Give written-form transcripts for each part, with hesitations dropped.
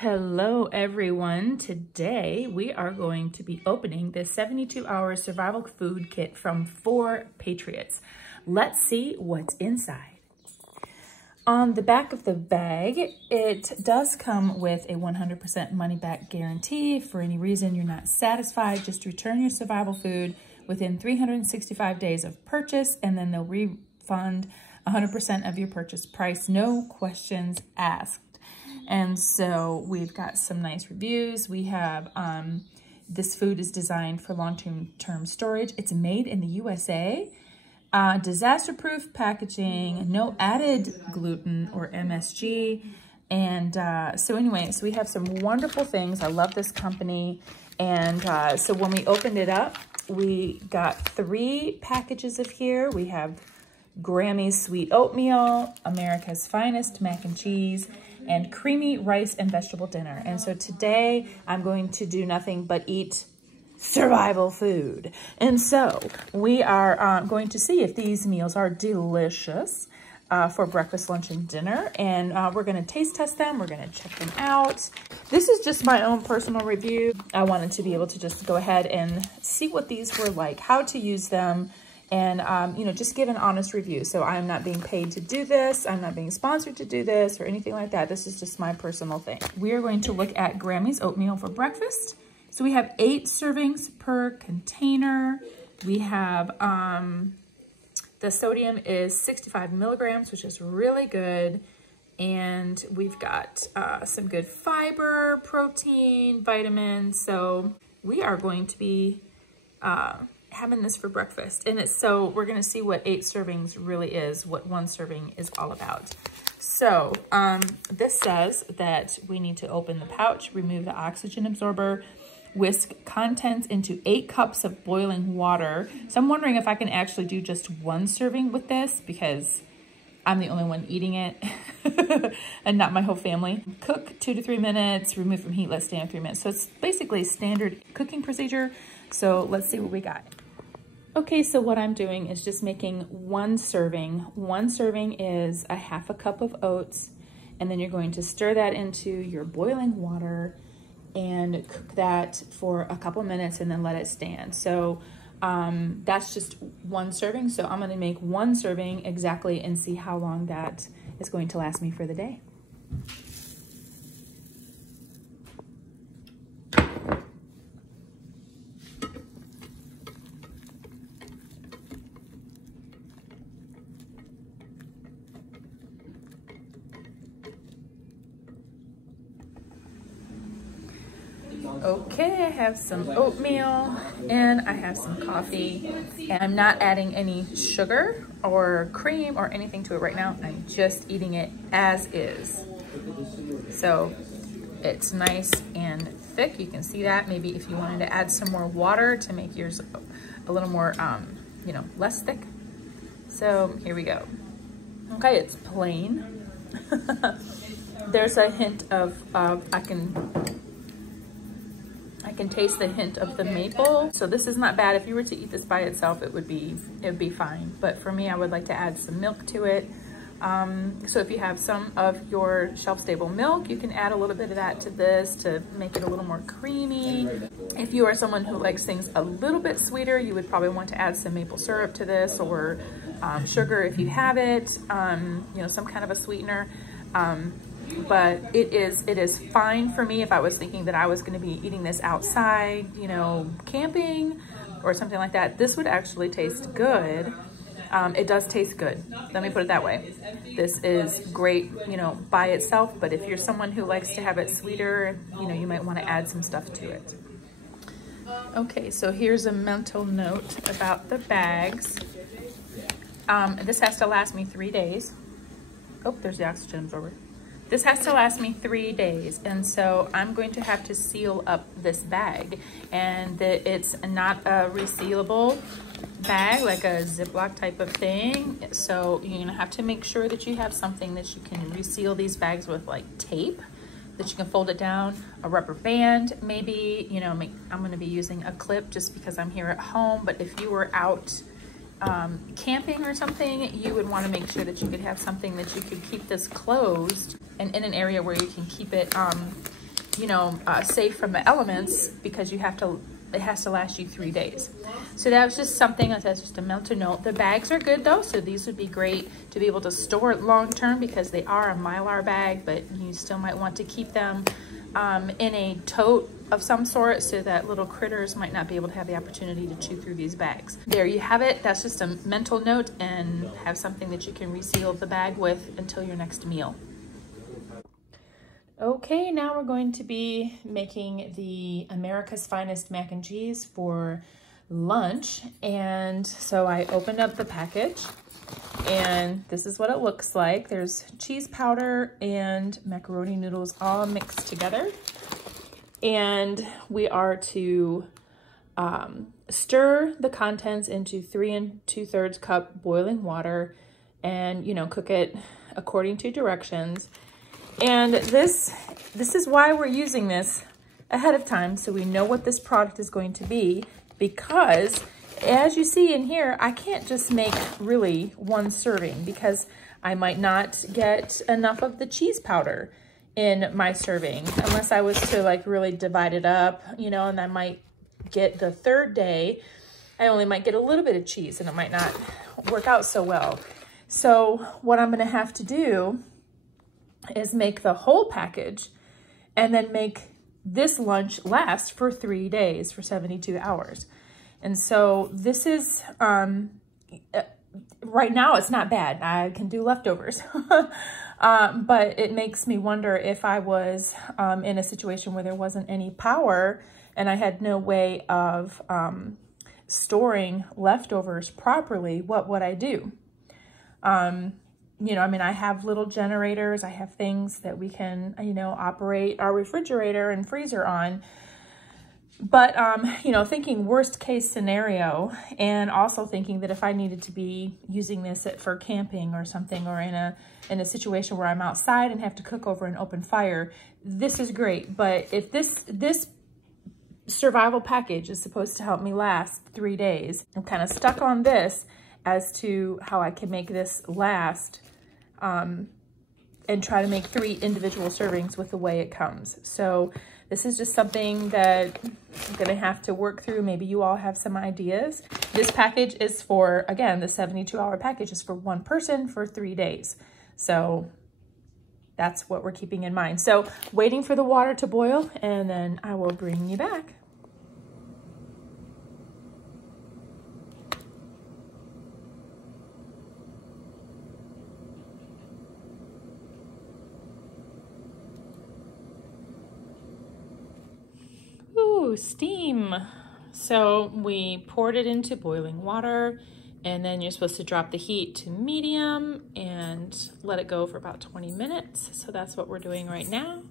Hello everyone. Today we are going to be opening this 72-hour survival food kit from 4 Patriots. Let's see what's inside. On the back of the bag, it does come with a 100% money-back guarantee. If for any reason you're not satisfied, just return your survival food within 365 days of purchase, and then they'll refund 100% of your purchase price, no questions asked. And so we've got some nice reviews. We have, this food is designed for long-term storage. It's made in the USA, disaster-proof packaging, no added gluten or MSG. And so we have some wonderful things. I love this company. And so when we opened it up, we got 3 packages of here. We have Grammy's Sweet Oatmeal, America's Finest Mac and Cheese, and creamy rice and vegetable dinner. And so today I'm going to do nothing but eat survival food. And so we are going to see if these meals are delicious for breakfast, lunch, and dinner. And we're gonna taste test them. We're gonna check them out. This is just my own personal review. I wanted to be able to just go ahead and see what these were like, how to use them, and, just give an honest review. So I'm not being paid to do this. I'm not being sponsored to do this or anything like that. This is just my personal thing. We are going to look at Grammy's oatmeal for breakfast. So we have 8 servings per container. We have, the sodium is 65 milligrams, which is really good. And we've got some good fiber, protein, vitamins. So we are going to be, having this for breakfast. And we're gonna see what 8 servings really is, what 1 serving is all about. So this says that we need to open the pouch, remove the oxygen absorber, whisk contents into 8 cups of boiling water. So I'm wondering if I can actually do just 1 serving with this, because I'm the only one eating it and not my whole family. Cook 2 to 3 minutes, remove from heat, let stand 3 minutes. So it's basically standard cooking procedure. So let's see what we got. Okay, so what I'm doing is just making 1 serving. 1 serving is a ½ cup of oats, and then you're going to stir that into your boiling water and cook that for a couple minutes and then let it stand. So that's just 1 serving. So I'm gonna make 1 serving exactly and see how long that is going to last me for the day. Okay, I have some oatmeal and I have some coffee, and I'm not adding any sugar or cream or anything to it right now. I'm just eating it as is. So it's nice and thick. You can see that. Maybe if you wanted to add some more water to make yours a little more, less thick. So here we go. Okay, it's plain. There's a hint of, I can taste the hint of the maple. So this is not bad. If you were to eat this by itself, it would be fine. But for me, I would like to add some milk to it. So if you have some of your shelf-stable milk, you can add a little bit of that to this to make it a little more creamy. If you are someone who likes things a little bit sweeter, you would probably want to add some maple syrup to this, or sugar if you have it, some kind of a sweetener. But it is fine for me if I was thinking that I was going to be eating this outside, camping or something like that. This would actually taste good. It does taste good. Let me put it that way. This is great, by itself, but if you're someone who likes to have it sweeter, you might want to add some stuff to it. Okay, so here's a mental note about the bags. This has to last me 3 days. Oh, there's the oxygen absorber. This has to last me 3 days, and so I'm going to have to seal up this bag. And it's not a resealable bag, like a Ziploc type of thing. So you're gonna have to make sure that you have something that you can reseal these bags with, like tape, that you can fold it down, a rubber band, maybe, I'm gonna be using a clip just because I'm here at home. But if you were out camping or something, you would want to make sure that you could have something that you could keep this closed and in an area where you can keep it you know, safe from the elements, because it has to last you 3 days. So that was just something that's just a mental note. The bags are good though, so these would be great to be able to store it long term, because they are a Mylar bag, but you still might want to keep them in a tote of some sort, so that little critters might not be able to have the opportunity to chew through these bags. There you have it. That's just a mental note, and have something that you can reseal the bag with until your next meal. Okay, now we're going to be making the America's Finest mac and cheese for lunch. And so I opened up the package, and this is what it looks like. There's cheese powder and macaroni noodles all mixed together. And we are to stir the contents into 3 2/3 cup boiling water, and, you know, cook it according to directions. And this is why we're using this ahead of time, so we know what this product is going to be, because as you see in here, I can't just make really one serving, because I might not get enough of the cheese powder in my serving, unless I was to like really divide it up, you know, and I might get the 3rd day, I only might get a little bit of cheese, and it might not work out so well. So what I'm gonna have to do is make the whole package, and then make this lunch last for 3 days, for 72 hours. And so this is, right now it's not bad. I can do leftovers. But it makes me wonder, if I was in a situation where there wasn't any power and I had no way of storing leftovers properly, what would I do? You know, I mean, I have little generators, I have things that we can, you know, operate our refrigerator and freezer on. But, you know, thinking worst case scenario, and also thinking that if I needed to be using this for camping or something, or in a situation where I'm outside and have to cook over an open fire, this is great. But if this survival package is supposed to help me last 3 days, I'm kind of stuck on this as to how I can make this last, and try to make 3 individual servings with the way it comes. So this is just something that I'm gonna have to work through. Maybe you all have some ideas. This package is for, again, the 72-hour package is for 1 person for 3 days. So that's what we're keeping in mind. So waiting for the water to boil, and then I will bring you back. Ooh, steam. So we poured it into boiling water, and then you're supposed to drop the heat to medium and let it go for about 20 minutes. So that's what we're doing right now.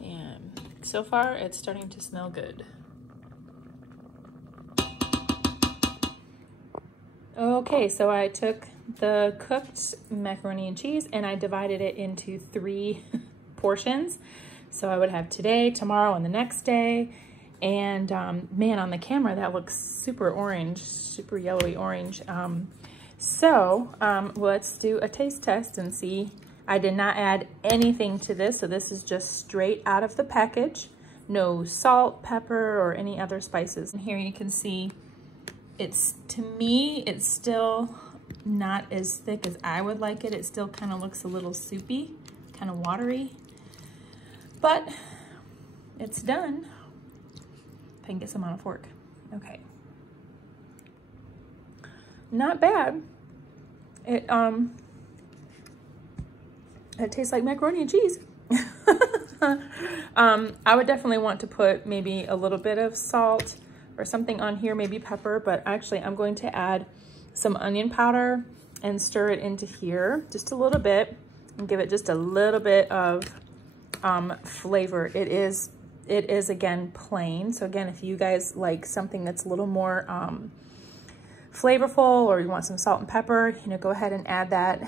And so far it's starting to smell good. Okay, so I took the cooked macaroni and cheese and I divided it into 3 portions. So I would have today, tomorrow, and the next day. And man, on the camera, that looks super orange, super yellowy orange. Let's do a taste test and see. I did not add anything to this, so this is just straight out of the package. No salt, pepper, or any other spices. And here you can see, to me, it's still not as thick as I would like it. It still kind of looks a little soupy, kind of watery. But it's done. If I can get some on a fork. Okay. Not bad. It tastes like macaroni and cheese. I would definitely want to put maybe a little bit of salt or something on here, maybe pepper, but actually I'm going to add some onion powder and stir it into here just a little bit and give it just a little bit of flavor. It is again plain. So again, if you guys like something that's a little more flavorful, or you want some salt and pepper, you know, go ahead and add that.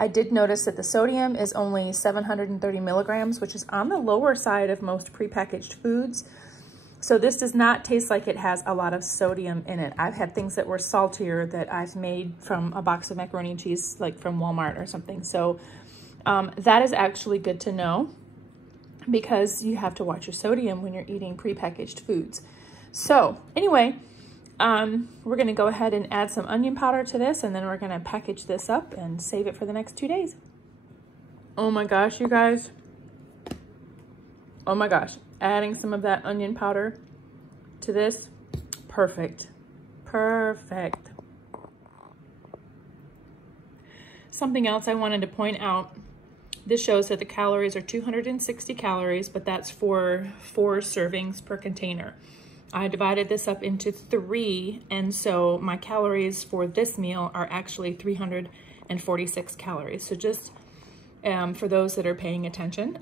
I did notice that the sodium is only 730 milligrams, which is on the lower side of most prepackaged foods. So this does not taste like it has a lot of sodium in it. I've had things that were saltier that I've made from a box of macaroni and cheese, like from Walmart or something. So That is actually good to know because you have to watch your sodium when you're eating prepackaged foods. So anyway, we're gonna go ahead and add some onion powder to this, and then we're gonna package this up and save it for the next 2 days. Oh my gosh, you guys. Oh my gosh, adding some of that onion powder to this, perfect, perfect. Something else I wanted to point out, this shows that the calories are 260 calories, but that's for 4 servings per container. I divided this up into 3, and so my calories for this meal are actually 346 calories. So just for those that are paying attention.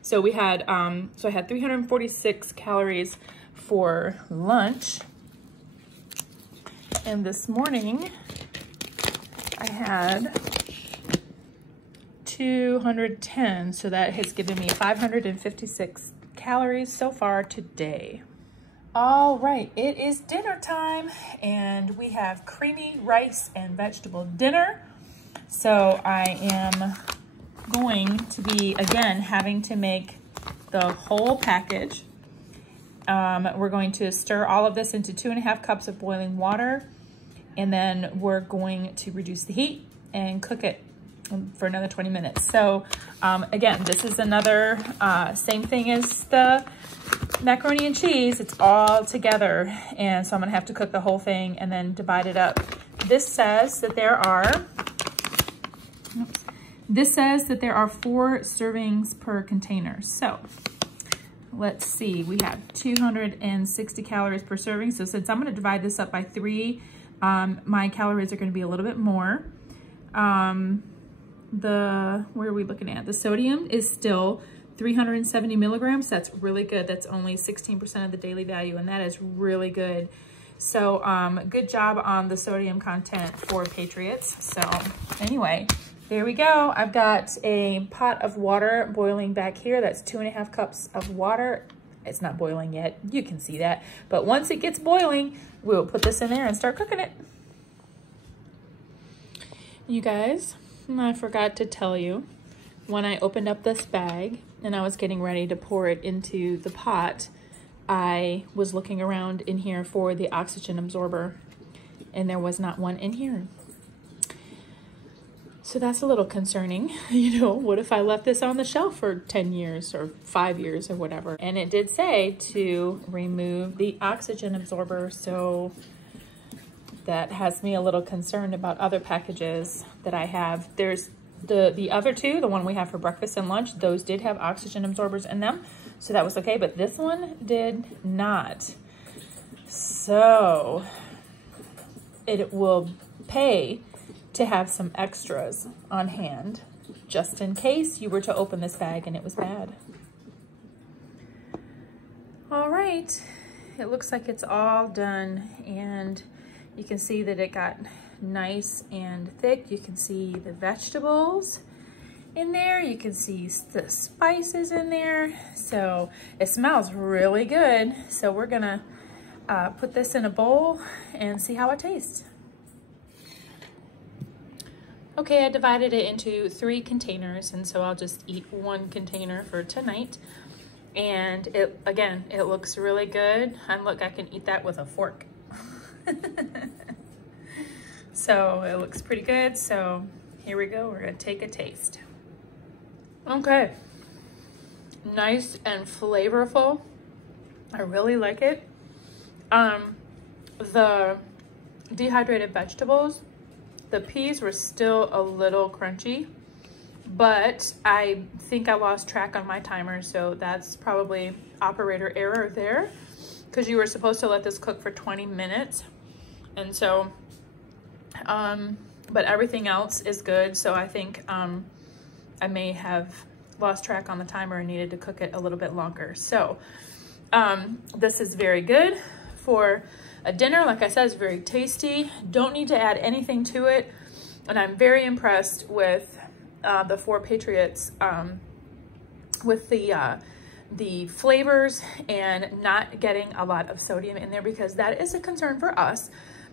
So we had, so I had 346 calories for lunch, and this morning I had 210, so that has given me 556 calories so far today. All right, it is dinner time, and we have creamy rice and vegetable dinner. So I am going to be, again, having to make the whole package. We're going to stir all of this into 2.5 cups of boiling water, and then we're going to reduce the heat and cook it for another 20 minutes. So again, this is another same thing as the macaroni and cheese. It's all together, and so I'm gonna have to cook the whole thing and then divide it up. This says that there are 4 servings per container. So let's see, we have 260 calories per serving. So since I'm gonna divide this up by 3, my calories are gonna be a little bit more. Where are we looking at? The sodium is still 370 milligrams. That's really good. That's only 16% of the daily value, and that is really good. So good job on the sodium content for Patriots. So anyway, there we go. I've got a pot of water boiling back here. That's 2.5 cups of water. It's not boiling yet. You can see that. But once it gets boiling, we'll put this in there and start cooking it. You guys, I forgot to tell you, when I opened up this bag and I was getting ready to pour it into the pot, I was looking around in here for the oxygen absorber, and there was not one in here. So that's a little concerning. You know, what if I left this on the shelf for 10 years or 5 years or whatever? And it did say to remove the oxygen absorber, so that has me a little concerned about other packages that I have. There's the other 2, the one we have for breakfast and lunch, those did have oxygen absorbers in them, so that was okay, but this one did not. So it will pay to have some extras on hand, just in case you were to open this bag and it was bad. All right, it looks like it's all done, and you can see that it got nice and thick. You can see the vegetables in there. You can see the spices in there. So it smells really good. So we're gonna put this in a bowl and see how it tastes. Okay, I divided it into 3 containers, and so I'll just eat 1 container for tonight. And again, it looks really good. And look, I can eat that with a fork. So it looks pretty good. So here we go. We're gonna take a taste. Okay, nice and flavorful. I really like it. The dehydrated vegetables, the peas were still a little crunchy, but I think I lost track on my timer, so that's probably operator error there, because you were supposed to let this cook for 20 minutes. And so, but everything else is good, so I think I may have lost track on the timer and needed to cook it a little bit longer. So this is very good for a dinner. Like I said, it's very tasty. Don't need to add anything to it. And I'm very impressed with the 4 Patriots with the flavors and not getting a lot of sodium in there, because that is a concern for us,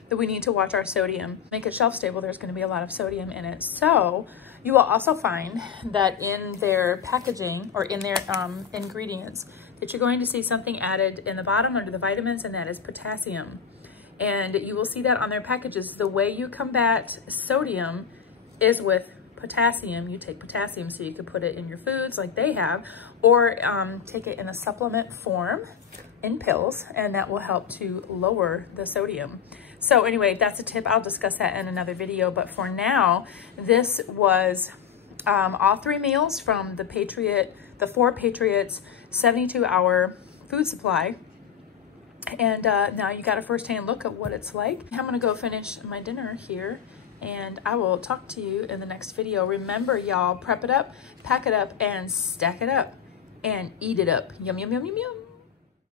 that we need to watch our sodium. Make it shelf stable, there's gonna be a lot of sodium in it. So You will also find that in their packaging or in their ingredients that you're going to see something added in the bottom under the vitamins, and that is potassium. And you will see that on their packages. The way you combat sodium is with potassium. You take potassium, so you could put it in your foods like they have, or take it in a supplement form in pills, and that will help to lower the sodium. So anyway, that's a tip. I'll discuss that in another video, but for now, this was all 3 meals from the 4 Patriots 72-hour food supply. And now you got a first-hand look at what it's like. I'm gonna go finish my dinner here, and I will talk to you in the next video. Remember, y'all, prep it up, pack it up, and stack it up, and eat it up. Yum, yum, yum, yum, yum.